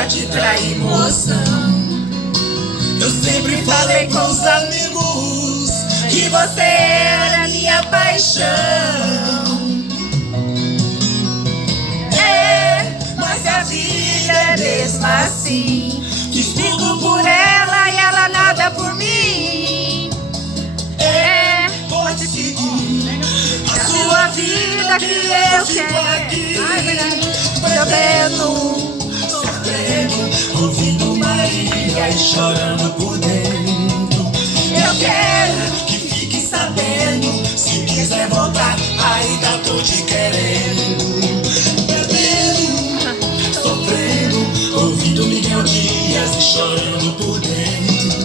pra te trair, moção. Eu sempre falei com os amigos que você era minha paixão. É, mas a vida é mesmo assim. Fico por ela e ela nada por mim. É, pode seguir a sua vida que eu quero. Sofrendo, ouvindo Maria e chorando por dentro. Eu quero que fique sabendo, se quiser voltar, ainda tô te querendo. Bebendo, sofrendo, ouvindo Miguel Dias e chorando por dentro.